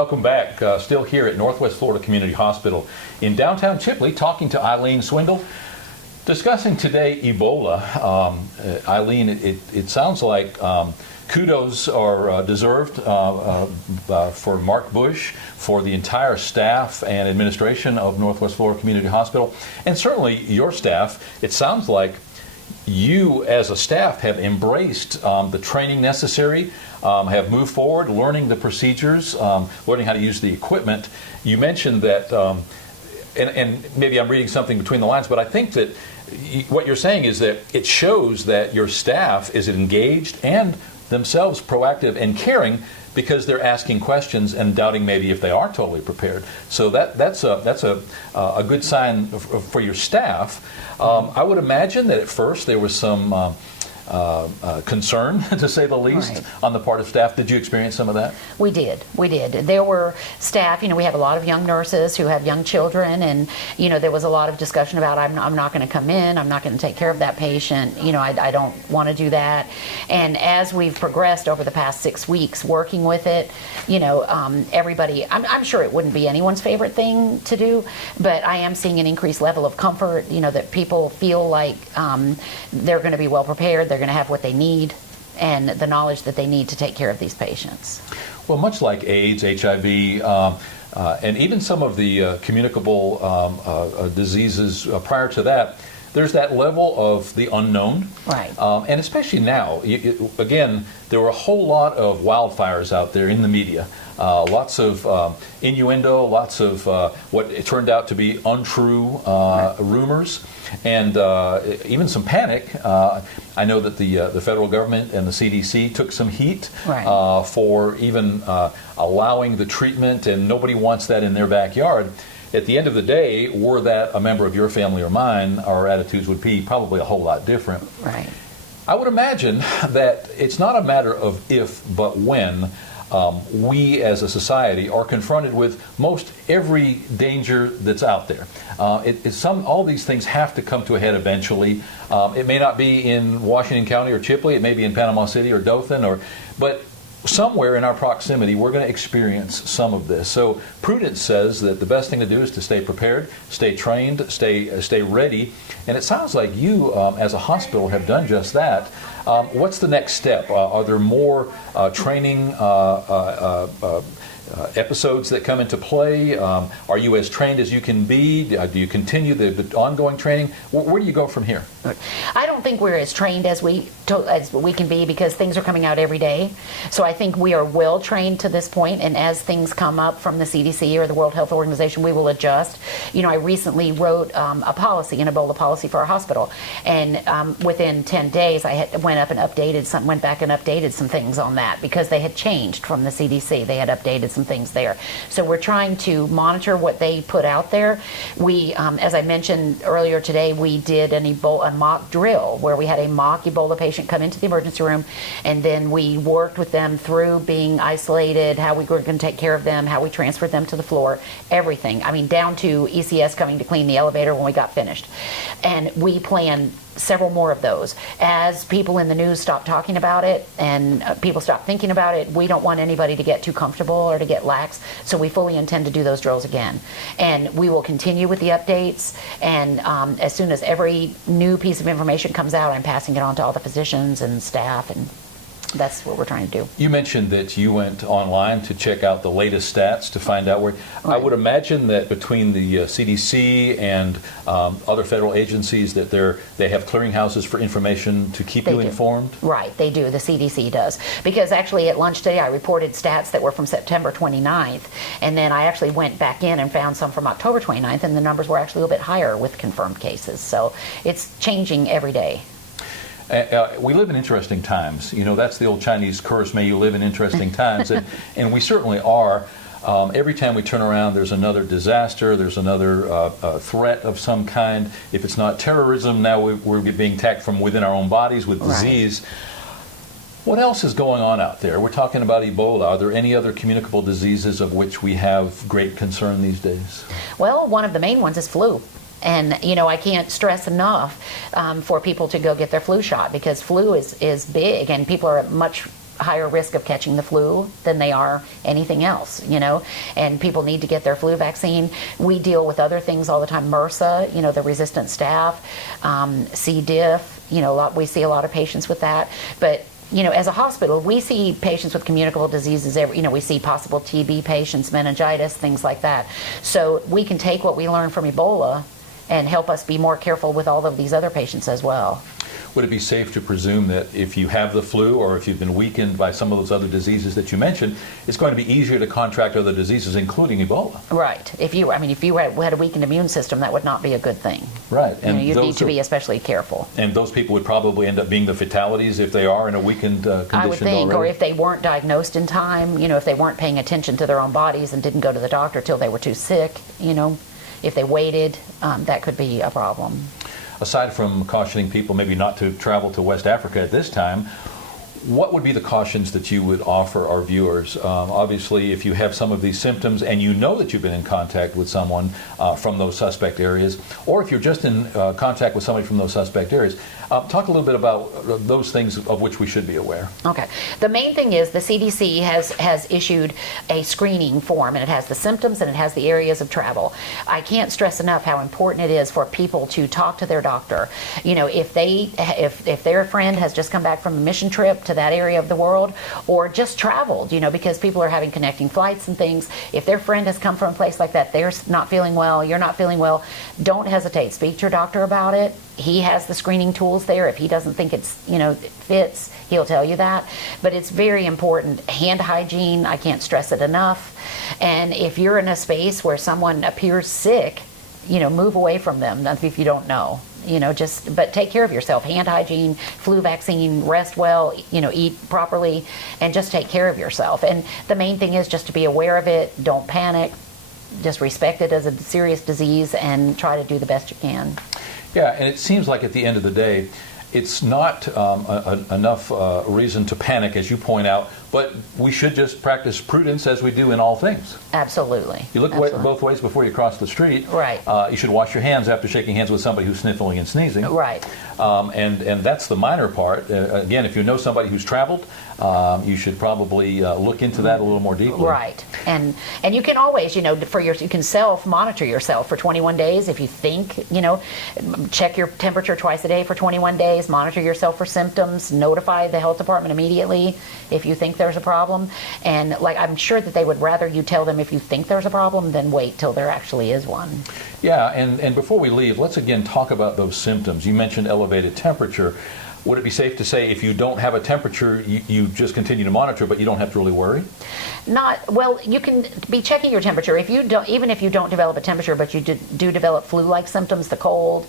welcome back. Still here at Northwest Florida Community Hospital in downtown Chipley, talking to Eileen Swindle, discussing today Ebola. Eileen, it sounds like kudos are deserved for Mark Bush, for the entire staff and administration of Northwest Florida Community Hospital, and certainly your staff. It sounds like you as a staff have embraced the training necessary, have moved forward, learning the procedures, learning how to use the equipment. You mentioned that, and maybe I'm reading something between the lines, but I think that what you're saying is that it shows that your staff is engaged and themselves proactive and caring, because they're asking questions and doubting maybe if they are totally prepared. So that's a good sign for your staff. I would imagine that at first there was some concern, to say the least, Right. on the part of staff. Did you experience some of that? We did. There were staff, we have a lot of young nurses who have young children, and, there was a lot of discussion about, I'm not going to come in, I'm not going to take care of that patient, I don't want to do that. And as we've progressed over the past 6 weeks working with it, everybody, I'm sure it wouldn't be anyone's favorite thing to do, but I am seeing an increased level of comfort, that people feel like they're going to be well prepared, they're going to have what they need and the knowledge that they need to take care of these patients. Well, much like AIDS, HIV, and even some of the communicable diseases prior to that, there's that level of the unknown. Right. And especially now, again, there were a whole lot of wildfires out there in the media. Lots of innuendo, lots of what it turned out to be untrue rumors, and even some panic. I know that the federal government and the CDC took some heat Right. For even allowing the treatment, and nobody wants that in their backyard. At the end of the day, were that a member of your family or mine, our attitudes would be probably a whole lot different. Right. I would imagine that it's not a matter of if, but when we as a society are confronted with most every danger that's out there. All these things have to come to a head eventually. It may not be in Washington County or Chipley, it may be in Panama City or Dothan, but somewhere in our proximity, we're going to experience some of this. So prudence says that the best thing to do is to stay prepared, stay trained, stay ready. And it sounds like you, as a hospital, have done just that. What's the next step? Are there more training episodes that come into play? Are you as trained as you can be? Do you continue the ongoing training? Where do you go from here? I don't think we're as trained as we can be, because things are coming out every day. So I think we are well trained to this point, and as things come up from the CDC or the World Health Organization, we will adjust. I recently wrote a policy, an Ebola policy for our hospital, and within 10 days I went back and updated some things on that, because they had changed from the CDC. They had updated some things there. So we're trying to monitor what they put out there. We, as I mentioned earlier today, we did a mock drill where we had a mock Ebola patient come into the emergency room, and then we worked with them through being isolated, how we were going to take care of them, how we transferred them to the floor, everything. I mean, down to ECS coming to clean the elevator when we got finished. And we planned several more of those. As people in the news stop talking about it and people stop thinking about it, we don't want anybody to get too comfortable or to get lax, so we fully intend to do those drills again. And we will continue with the updates, and as soon as every new piece of information comes out, I'm passing it on to all the physicians and staff, and that's what we're trying to do. You mentioned that you went online to check out the latest stats to find out where. Right. I would imagine that between the CDC and other federal agencies, that they have clearinghouses for information to keep you informed. Right, they do. The CDC does. Because actually at lunch today I reported stats that were from September 29th, and then I actually went back in and found some from October 29th, and the numbers were actually a little bit higher with confirmed cases. So it's changing every day. We live in interesting times. That's the old Chinese curse, may you live in interesting times. And we certainly are. Every time we turn around, there's another disaster, there's another threat of some kind. If it's not terrorism, now we're being attacked from within our own bodies with disease. Right. What else is going on out there? We're talking about Ebola. Are there any other communicable diseases of which we have great concern these days? Well, one of the main ones is flu. And, I can't stress enough for people to go get their flu shot, because flu is big, and people are much higher risk of catching the flu than they are anything else, and people need to get their flu vaccine. We deal with other things all the time, MRSA, the resistant staph, C. diff, we see a lot of patients with that. But as a hospital, we see patients with communicable diseases. We see possible TB patients, meningitis, things like that. So we can take what we learn from Ebola and help us be more careful with all of these other patients as well. Would it be safe to presume that if you have the flu or if you've been weakened by some of those other diseases that you mentioned, it's going to be easier to contract other diseases, including Ebola? Right. If you had a weakened immune system, that would not be a good thing. Right. And you'd need to be especially careful. And those people would probably end up being the fatalities if they are in a weakened condition I would think, already? or if they weren't diagnosed in time, if they weren't paying attention to their own bodies and didn't go to the doctor till they were too sick, if they waited, that could be a problem. Aside from cautioning people maybe not to travel to West Africa at this time, what would be the cautions that you would offer our viewers? Obviously, if you have some of these symptoms and you know that you've been in contact with someone from those suspect areas, or if you're just in contact with somebody from those suspect areas, talk a little bit about those things of which we should be aware. Okay. The main thing is the CDC has issued a screening form, and it has the symptoms and it has the areas of travel. I can't stress enough how important it is for people to talk to their doctor. If their friend has just come back from a mission trip to that area of the world, or just traveled, because people are having connecting flights and things. If their friend has come from a place like that, they're not feeling well, you're not feeling well, don't hesitate. Speak to your doctor about it. He has the screening tools there. If he doesn't think it fits, he'll tell you that. But it's very important. Hand hygiene, I can't stress it enough. And if you're in a space where someone appears sick, move away from them if you don't know. But take care of yourself. Hand hygiene, flu vaccine, rest well, eat properly, and just take care of yourself. And the main thing is just to be aware of it. Don't panic. Just respect it as a serious disease and try to do the best you can. Yeah, and it seems like at the end of the day, it's not enough reason to panic, as you point out, but we should just practice prudence as we do in all things. Absolutely. You look both ways before you cross the street. Right. You should wash your hands after shaking hands with somebody who's sniffling and sneezing. Right. And that's the minor part. Again, if you know somebody who's traveled, you should probably look into that a little more deeply. Right. And you can always, you can self-monitor yourself for 21 days if you think, check your temperature twice a day for 21 days, monitor yourself for symptoms, notify the health department immediately if you think there's a problem. And I'm sure that they would rather you tell them if you think there's a problem than wait till there actually is one. Yeah, and before we leave, let's again talk about those symptoms. You mentioned elevated temperature. Would it be safe to say if you don't have a temperature, you just continue to monitor, but you don't have to really worry? You can be checking your temperature. Even if you don't develop a temperature, but you do develop flu-like symptoms, the cold,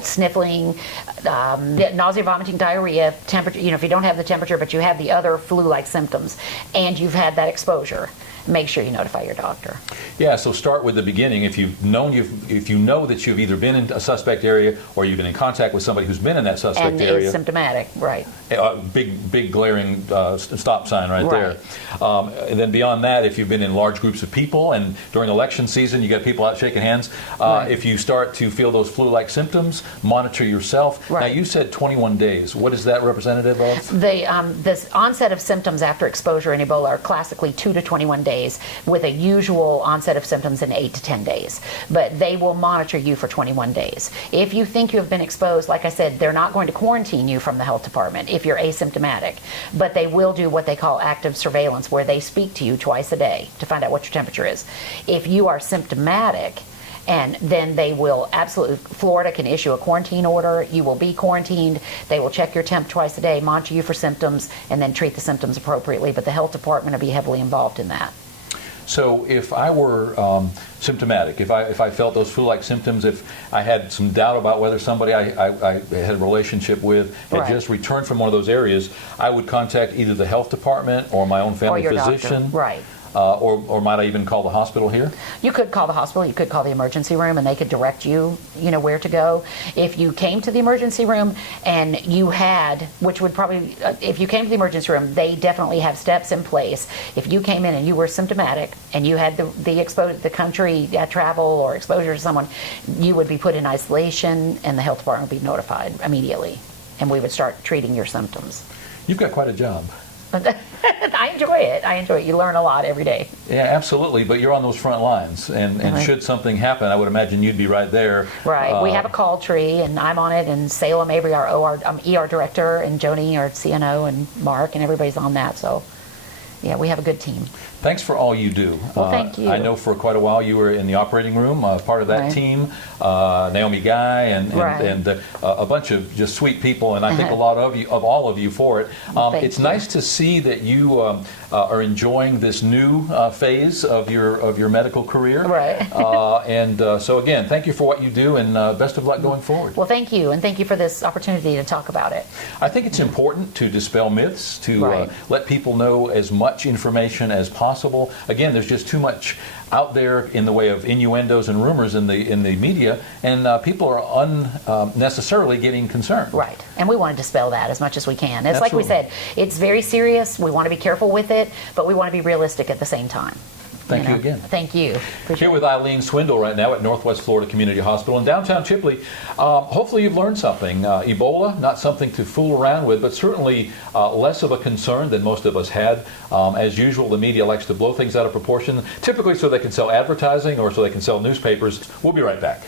sniffling, nausea, vomiting, diarrhea, temperature. If you don't have the temperature, but you have the other flu-like symptoms, and you've had that exposure, make sure you notify your doctor. Yeah, so start with the beginning. If you know that you've either been in a suspect area or you've been in contact with somebody who's been in that suspect and area. is symptomatic, right. Big glaring stop sign right there. And then beyond that, if you've been in large groups of people and during election season you got people out shaking hands, if you start to feel those flu-like symptoms, monitor yourself. Right. Now you said 21 days. What is that representative of? The onset of symptoms after exposure in Ebola are classically 2 to 21 days, with a usual onset of symptoms in 8 to 10 days. But they will monitor you for 21 days. If you think you have been exposed, like I said, they're not going to quarantine you from the health department if you're asymptomatic, but they will do what they call active surveillance, where they speak to you twice a day to find out what your temperature is. If you are symptomatic, and then they will Florida can issue a quarantine order. You will be quarantined. They will check your temp twice a day, monitor you for symptoms, and then treat the symptoms appropriately. But the health department will be heavily involved in that. So if I were symptomatic, if I felt those flu-like symptoms, if I had some doubt about whether somebody I had a relationship with had just returned from one of those areas, I would contact either the health department or my own family physician. Doctor. Right. Or might I even call the hospital here? You could call the hospital. You could call the emergency room, and they could direct you, where to go. If you came to the emergency room and you had, which would probably, if you came to the emergency room, they definitely have steps in place. If you came in and you were symptomatic and you had the country travel or exposure to someone, you would be put in isolation, and the health department would be notified immediately, and we would start treating your symptoms. You've got quite a job. I enjoy it. I enjoy it. You learn a lot every day. Yeah, absolutely. But you're on those front lines, and Right. should something happen, I would imagine you'd be right there. Right. We have a call tree, and I'm on it, and Salem Avery, our ER director, and Joni, our CNO, and Mark, and everybody's on that. So, yeah, we have a good team. Thanks for all you do. Well, thank you. I know for quite a while you were in the operating room, part of that Right. team, Naomi Guy, and Right. a bunch of just sweet people, and I think a lot of all of you for it. Thank It's you. nice to see that you are enjoying this new phase of your medical career. Right. So again, thank you for what you do, and best of luck going forward. Well, thank you, and thank you for this opportunity to talk about it. I think it's important to dispel myths, to Right. let people know as much information as possible. Again, there's just too much out there in the way of innuendos and rumors in the media, and people are unnecessarily getting concerned. Right. And we want to dispel that as much as we can. It's like we Absolutely. said, it's very serious. We want to be careful with it, but we want to be realistic at the same time. Thank you again. Thank you. Appreciate Here with Eileen Swindle right now at Northwest Florida Community Hospital in downtown Chipley. Hopefully you've learned something. Ebola, not something to fool around with, but certainly less of a concern than most of us had. As usual, the media likes to blow things out of proportion, typically so they can sell advertising or so they can sell newspapers. We'll be right back.